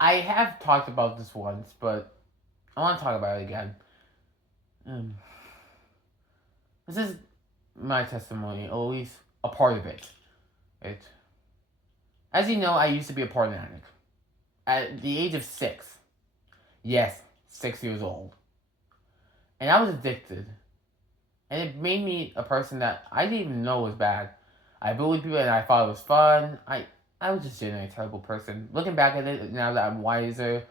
I have talked about this once, but I want to talk about it again. Um, this is my testimony, at least a part of it. Right? As you know, I used to be a porn addict. At the age of 6. Yes, 6 years old. And I was addicted. And it made me a person that I didn't even know was bad. I bullied people and I thought it was fun. I was just generally a terrible person. Looking back at it now that I'm wiser,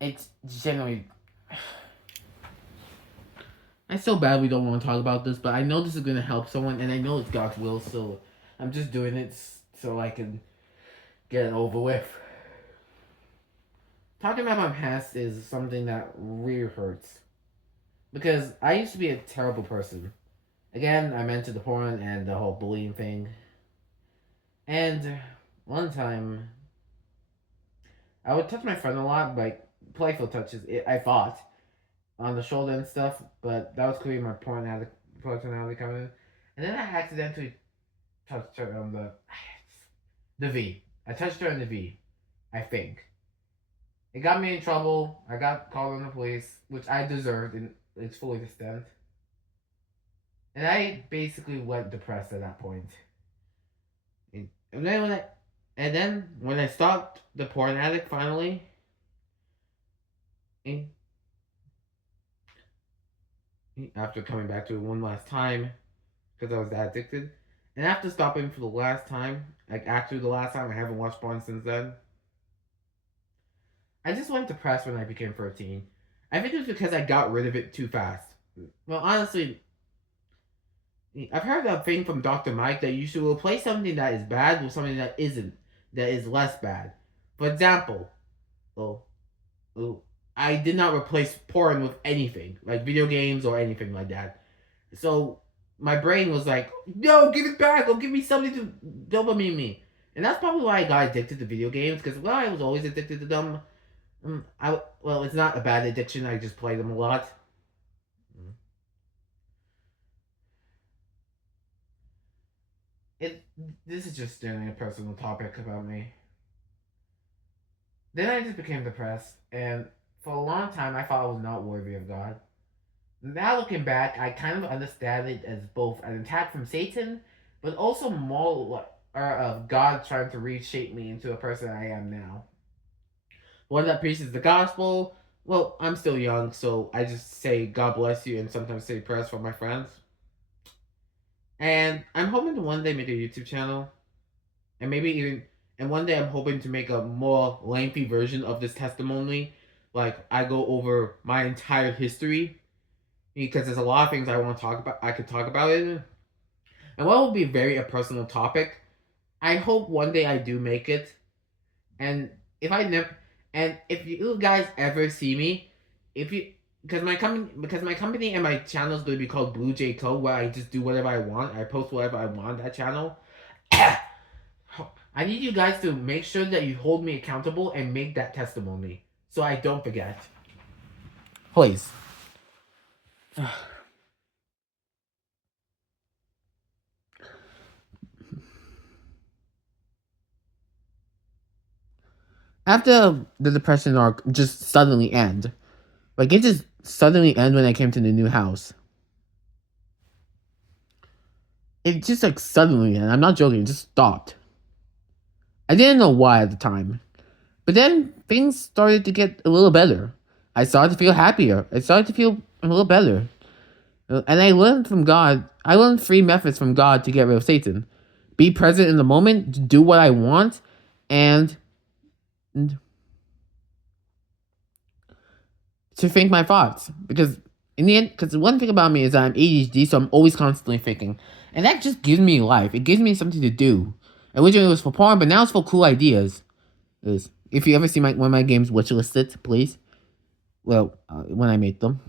it's generally. I so badly don't want to talk about this, but I know this is going to help someone, and I know it's God's will, so I'm just doing it so I can get it over with. Talking about my past is something that really hurts. Because I used to be a terrible person. Again, I'm into the porn and the whole bullying thing. And one time, I would touch my friend a lot, like playful touches, I thought, on the shoulder and stuff, but that was clearly my personality coming in. And then I accidentally touched her on the V. I touched her on the V, I think. It got me in trouble. I got called on the police, which I deserved in its full extent. And I basically went depressed at that point. And then when I stopped the porn addict finally, after coming back to it one last time, because I was that addicted, and after stopping for the last time, like actually the last time, I haven't watched porn since then. I just went depressed when I became 13. I think it was because I got rid of it too fast. Well, honestly, I've heard that thing from Dr. Mike that you should replace something that is bad with something that isn't, that is less bad. For example, I did not replace porn with anything, like video games or anything like that. So my brain was like, no, give it back, or give me something to dopamine me. And that's probably why I got addicted to video games, because well, I was always addicted to them. It's not a bad addiction, I just play them a lot. This is just generally a personal topic about me. Then I just became depressed, and for a long time I thought I was not worthy of God. Now looking back, I kind of understand it as both an attack from Satan, but also more of God trying to reshape me into a person I am now. One that preaches the gospel. Well, I'm still young, so I just say God bless you and sometimes say prayers for my friends. And I'm hoping to one day make a YouTube channel. And maybe even, and one day I'm hoping to make a more lengthy version of this testimony. Like, I go over my entire history. Because there's a lot of things I want to talk about, I could talk about it. And what will be very a personal topic. I hope one day I do make it. And if you guys ever see me, because my company and my channel is going to be called Blue J Co, where I just do whatever I want. I post whatever I want on that channel. I need you guys to make sure that you hold me accountable and make that testimony so I don't forget. Please. After the depression arc just suddenly end. Like, it just suddenly end when I came to the new house. It just, like, suddenly, and I'm not joking, it just stopped. I didn't know why at the time. But then things started to get a little better. I started to feel happier. I started to feel a little better. And I learned from God. I learned 3 methods from God to get rid of Satan. Be present in the moment, do what I want, and to think my thoughts. Because in the end, because one thing about me is that I'm ADHD, so I'm always constantly thinking. And that just gives me life. It gives me something to do. Originally it was for porn, but now it's for cool ideas. If you ever see one of my games wishlisted, please. Well, when I make them.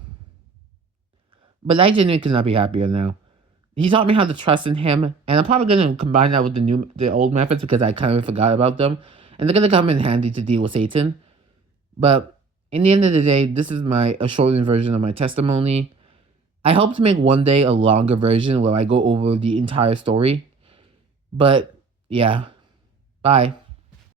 But I genuinely could not be happier now. He taught me how to trust in him, and I'm probably going to combine that with the old methods because I kind of forgot about them. And they're going to come in handy to deal with Satan. But in the end of the day, this is a shortened version of my testimony. I hope to make one day a longer version where I go over the entire story. But, yeah. Bye.